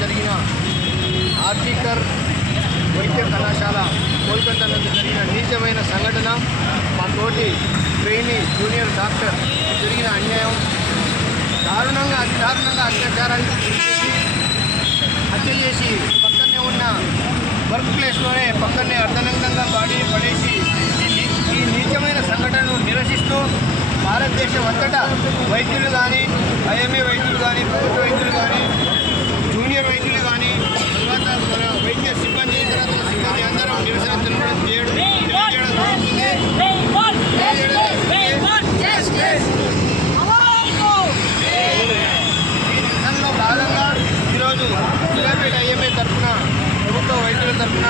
జరిగిన ఆర్టికర్ వైద్య కళాశాల కోల్కతా నుంచి జరిగిన నీచమైన సంఘటన మా తోటి ట్రైనీ జూనియర్ డాక్టర్ జరిగిన అన్యాయం దారుణంగా అతి దారుణంగా అత్యాచారాన్ని హత్య చేసి పక్కనే ఉన్న వర్క్ ప్లేస్లోనే పక్కనే అర్ధనందంగా బాడీ పడేసి ఈ నీచమైన సంఘటనను నిరసన భారతదేశం అంతటా వైద్యులు కానీ ఐఎంఏ వైద్యులు కానీ ప్రభుత్వ వైద్యులు కానీ జూనియర్ వైద్యులు కానీ తర్వాత మన వైద్య సిబ్బంది తర్వాత సిబ్బంది అందరం నిరసన తెలియడం తెలియజేయడం ఈ భాగంగా ఈరోజు సూర్యాపేట ఐఎంఏ తరఫున ప్రభుత్వ వైద్యుల తరఫున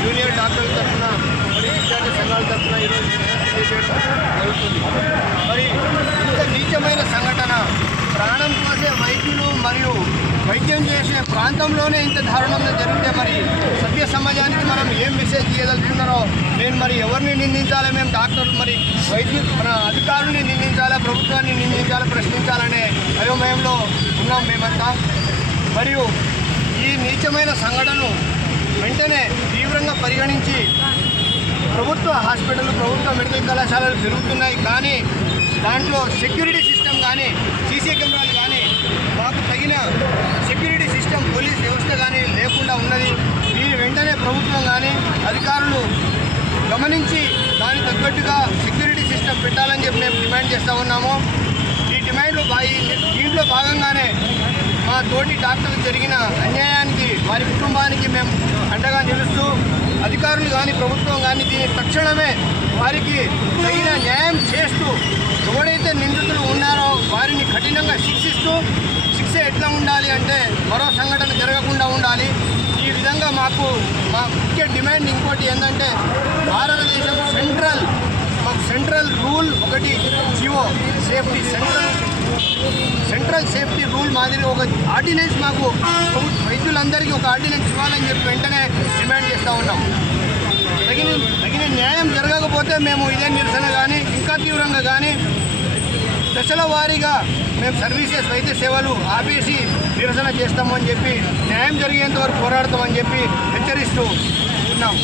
జూనియర్ డాక్టర్ల తరఫున మరి విద్యార్థి సంఘాల తరఫున ఈరోజు తెలియజేయడం జరుగుతుంది మరి ఇంత నీచమైన సంఘటన ప్రాణం పోసే వైద్యులు మరియు వైద్యం చేసే ప్రాంతంలోనే ఇంత దారుణంగా జరిగితే మరి సభ్య సమాజానికి మనం ఏం మెసేజ్ చేయదలుచుకున్నారో నేను మరి ఎవరిని నిందించాలి? మేము డాక్టర్లు మరి వైద్యు మన అధికారుల్ని నిందించాలా? ప్రభుత్వాన్ని నిందించాలా? ప్రశ్నించాలనే అయోమయంలో ఉన్నాం మేమంతా. మరియు ఈ నీచమైన సంఘటనను వెంటనే తీవ్రంగా పరిగణించి ప్రభుత్వ హాస్పిటల్ ప్రభుత్వ మెడికల్ కళాశాలలు పెరుగుతున్నాయి. కానీ దాంట్లో సెక్యూరిటీ సిస్టమ్ కానీ సీసీ కెమెరాలు కానీ మాకు తగిన సెక్యూరిటీ సిస్టమ్ పోలీస్ వ్యవస్థ కానీ లేకుండా ఉన్నది దీని వెంటనే ప్రభుత్వం కానీ అధికారులు గమనించి దానికి తగ్గట్టుగా సెక్యూరిటీ సిస్టమ్ పెట్టాలని చెప్పి మేము డిమాండ్ చేస్తూ ఉన్నాము. ఈ డిమాండ్లు దీంట్లో భాగంగానే మా తోటి డాక్టర్లు జరిగిన అన్యాయానికి వారి కుటుంబానికి మేము అండగా నిలుస్తూ అధికారులు కానీ ప్రభుత్వం కానీ దీని తక్షణమే వారికి తగిన న్యాయం చేస్తూ ఎవడైతే నిందితులు ఉన్నారో వారిని కఠినంగా శిక్షిస్తూ శిక్ష ఎట్లా ఉండాలి అంటే మరో సంఘటన జరగకుండా ఉండాలి. ఈ విధంగా మాకు ముఖ్య డిమాండ్ ఇంకోటి ఏంటంటే భారతదేశం సెంట్రల్ మాకు సెంట్రల్ రూల్ ఒకటి G O safety central. Central safety rule మాదిరి ఒక ఆర్డినెన్స్ మాకు రైతులందరికీ వైద్యులందరికీ ఒక ఆర్డినెన్స్ ఇవ్వాలని చెప్పి వెంటనే డిమాండ్ చేస్తూ ఉన్నాం. తగిన తగిన న్యాయం జరగకపోతే మేము ఇదే నిరసన కానీ ఇంకా తీవ్రంగా కానీ దశల వారీగా మేము సర్వీసెస్ వైద్య సేవలు ఆపేసి నిరసన చేస్తామని చెప్పి న్యాయం జరిగేంత వరకు పోరాడతామని చెప్పి హెచ్చరిస్తూ ఉన్నాం.